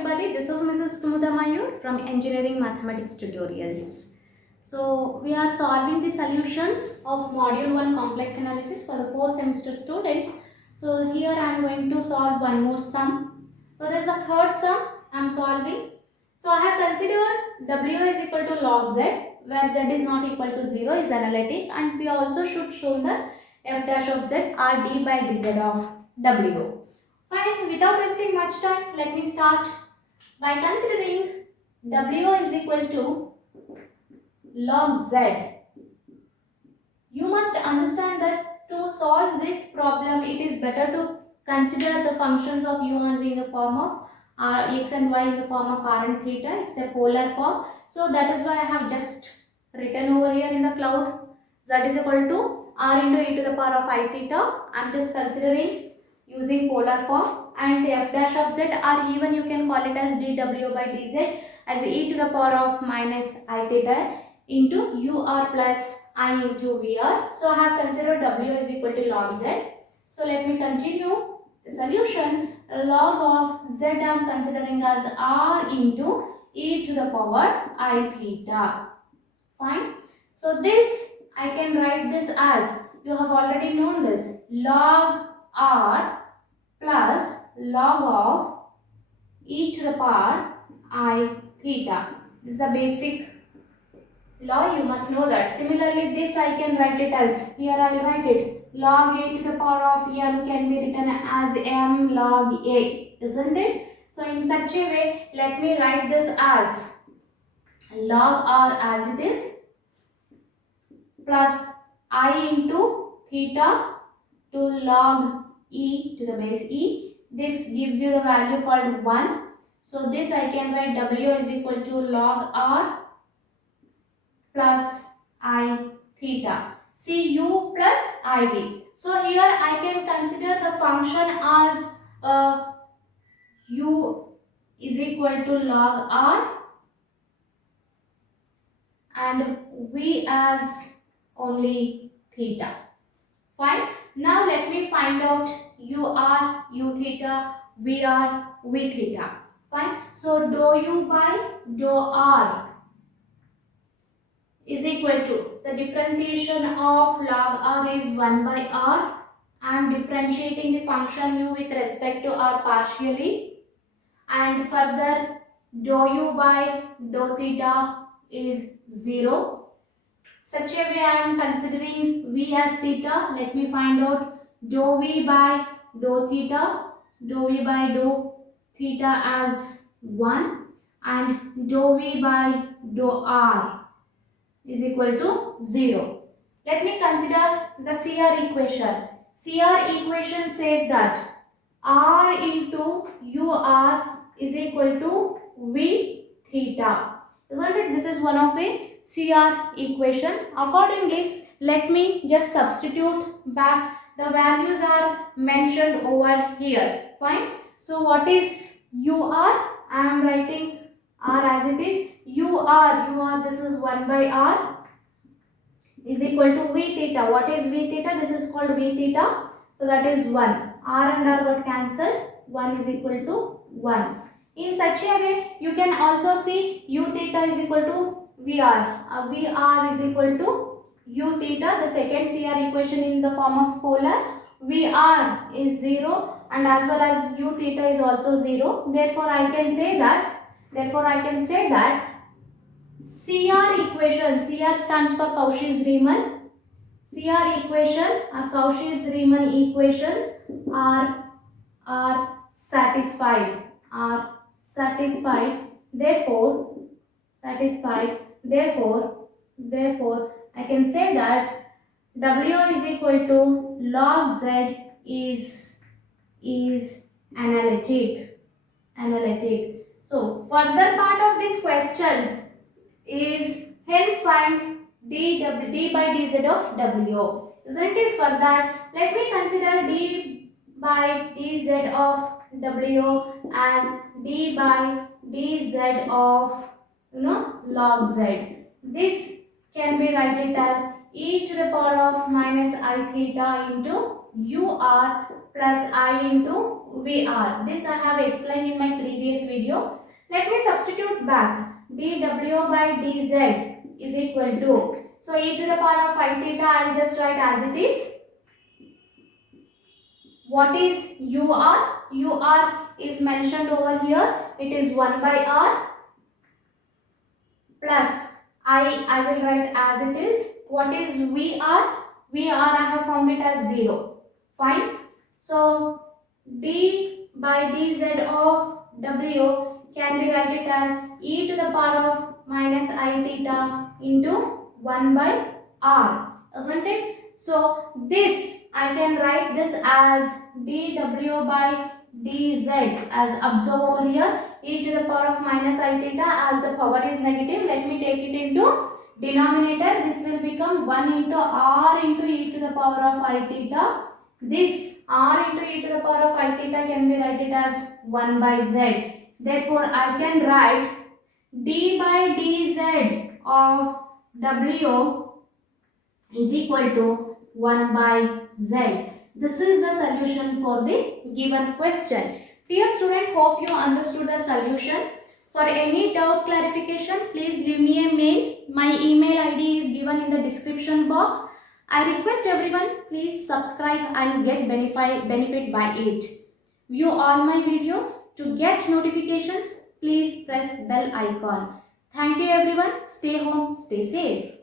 everybody, this is Mrs. Kumudha Mayur from Engineering Mathematics Tutorials. So we are solving the solutions of Module 1 Complex Analysis for the 4th semester students. So here I am going to solve one more sum. So there is a third sum I am solving. So I have considered W is equal to log Z, where Z is not equal to 0 is analytic, and we also should show that f dash of Z are d by dz of W. Fine, without wasting much time, let me start by considering W is equal to log Z. You must understand that to solve this problem, it is better to consider the functions of u and v in the form of x and y in the form of r and theta. It's a polar form. So that is why I have just written over here in the cloud z is equal to r into e to the power of I theta. I am just considering using polar form, and f dash of z, or even you can call it as dw by dz, as e to the power of minus I theta into ur plus I into vr. So I have considered w is equal to log z. So let me continue the solution. Log of z I am considering as r into e to the power I theta. Fine. So this I can write this as, you have already known this, log r plus log of e to the power I theta. This is the basic law, you must know that. Similarly, this I can write it as, here I will write it, log a to the power of m can be written as m log a, isn't it? So in such a way, let me write this as log r as it is plus I into theta to log e to the base e. This gives you the value called 1. So this I can write w is equal to log r plus I theta. See u plus iv. So here I can consider the function as u is equal to log r and v as only theta. Fine. Now let me find out ur, u theta, vr, v theta. Fine. So dou u by dou r is equal to, the differentiation of log r is 1 by r. I am differentiating the function u with respect to r partially, and further dou u by dou theta is 0. Such a way I am considering v as theta. Let me find out dou v by dou theta as 1, and dou v by dou r is equal to 0. Let me consider the CR equation. CR equation says that r into ur is equal to v theta. Isn't it? This is one of the CR equation. Accordingly, let me just substitute back. The values are mentioned over here. Fine. So what is ur? I am writing r as it is. ur, this is 1 by r is equal to v theta. What is v theta? This is called v theta. So that is 1. R and r got cancelled. 1 is equal to 1. In such a way, you can also see u theta is equal to Vr. Vr is equal to u theta, the second CR equation in the form of polar. Vr is 0, and as well as u theta is also 0. Therefore, I can say that CR equation, CR stands for Cauchy-Riemann. CR equation or Cauchy-Riemann equations are satisfied. Therefore, I can say that W is equal to log Z is analytic. So further part of this question is, hence find d by dz of W. Isn't it? For that, let me consider d by dz of W as d by dz of log z. This can be written as e to the power of minus I theta into ur plus I into Vr. This I have explained in my previous previous video. Let me substitute back. dw by dz is equal to, so e to the power of phi theta I will just write as it is. What is ur? Ur is mentioned over here. It is 1 by r plus I will write as it is. What is VR? VR I have found it as 0. Fine. So d by dz of w can be written as e to the power of minus I theta into 1 by r. Isn't it? So this I can write this as dw by dz as observe over here, e to the power of minus I theta. As the power is negative, let me take it into denominator. This will become 1 into r into e to the power of I theta. This r into e to the power of I theta can be written as 1 by z. Therefore, I can write d by dz of w is equal to 1 by z. This is the solution for the given question. Dear student, hope you understood the solution. For any doubt clarification, please leave me a mail. My email ID is given in the description box. I request everyone, please subscribe and get benefit by it. View all my videos. To get notifications, please press bell icon. Thank you everyone. Stay home, stay safe.